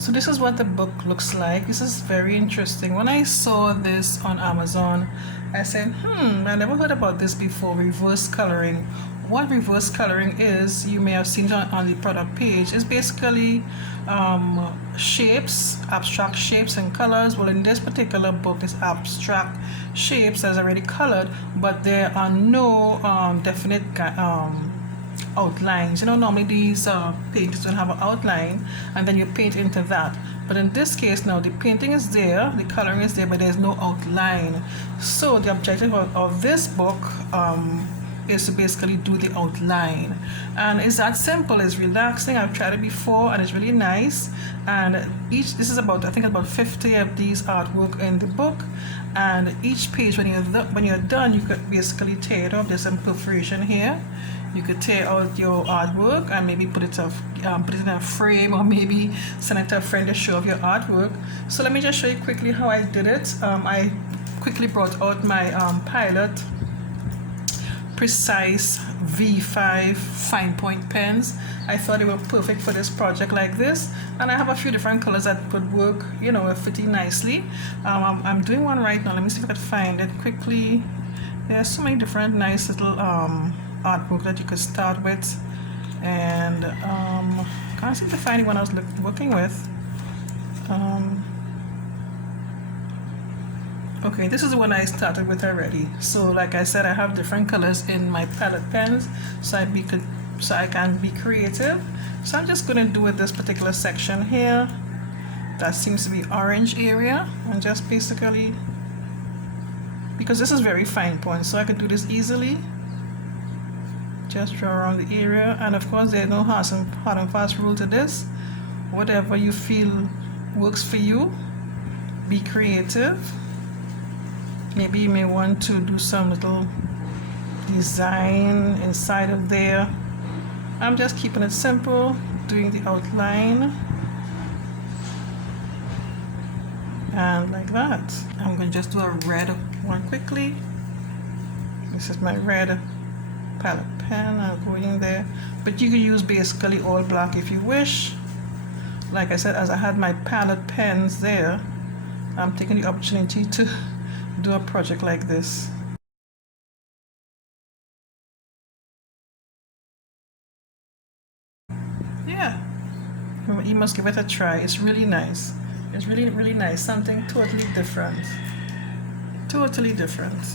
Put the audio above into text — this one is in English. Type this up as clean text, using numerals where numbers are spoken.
So this is what the book looks like. This is very interesting. When I saw this on Amazon, I said, I never heard about this before, reverse coloring. What reverse coloring is, you may have seen it on the product page, is basically shapes, abstract shapes and colors. Well, in this particular book, it's abstract shapes that's already colored, but there are no definite outlines. Normally these pages don't have an outline, and then you paint into that. But in this case now, the painting is there, the coloring is there, but there's no outline. So the objective of this book is to basically do the outline, and it's that simple. It's relaxing. I've tried it before and it's really nice. And this is about, I think, about 50 of these artwork in the book, and each page, when you're done, you could basically tear it off. There's some perforation here. You could tear out your artwork and maybe put it in a frame, or maybe send it to a friend to show off your artwork. So let me just show you quickly how I did it. I quickly brought out my Pilot Precise V5 fine point pens. I thought they were perfect for this project like this, and I have a few different colors that could work, fitting nicely. I'm doing one right now. Let me see if I can find it quickly. There's so many different nice little artwork that you could start with, and can't seem to find one I was working with. Okay, this is the one I started with already. So like I said, I have different colors in my palette pens, so I can be creative. So I'm just going to do with this particular section here that seems to be orange area, and just basically, because this is very fine point, so I could do this easily. Just draw around the area, and of course there's no hard and fast rule to this. Whatever you feel works for you, be creative. Maybe you may want to do some little design inside of there. I'm just keeping it simple, doing the outline, and like that. I'm going to just do a red one quickly. This is my red palette pen. I'm going there, but you can use basically all black if you wish. Like I said, as I had my palette pens there, I'm taking the opportunity to do a project like this. Yeah, you must give it a try. It's really nice. It's really, really nice. Something totally different. Totally different.